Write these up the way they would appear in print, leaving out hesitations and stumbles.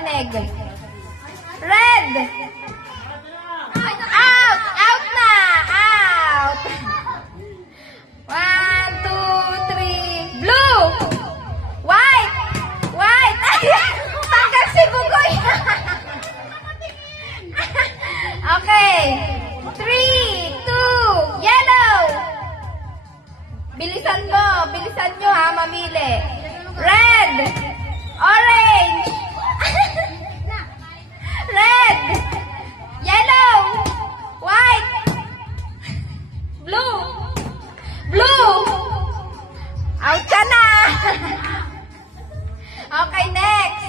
pakinig. Red. Out! Out na! Out! 1, 2, 3. Blue! White! White! Ay! Tanggal si Bugoy! Okay. 3, 2, yellow! Bilisan mo! Bilisan nyo ha, mamili. Red! Orange! Red! Yellow! White! Blue! Blue! Out ka na! Okay, next!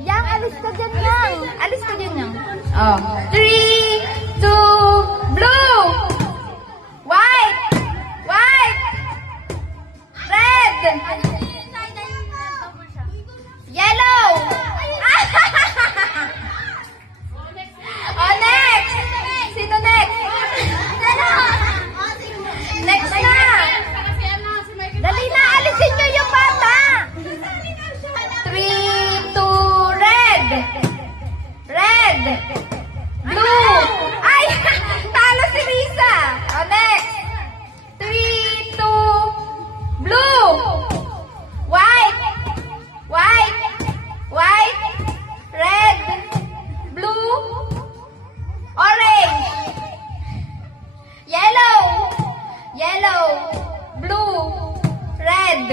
Yang, alis ka dyan, Yang! Alis ka dyan, Yang. Oh. 3, 2, blue! White! White! Red! Yellow! Oh, next! Sino next? Next na! Dali na, alisin nyo yung bata! 3, 2, red! Red! Blue! Ay! Talo si Risa! Oh, next! 3, 2, blue! White! White! White! Red! Blue! Orange! Yellow! Yellow! Blue! Red!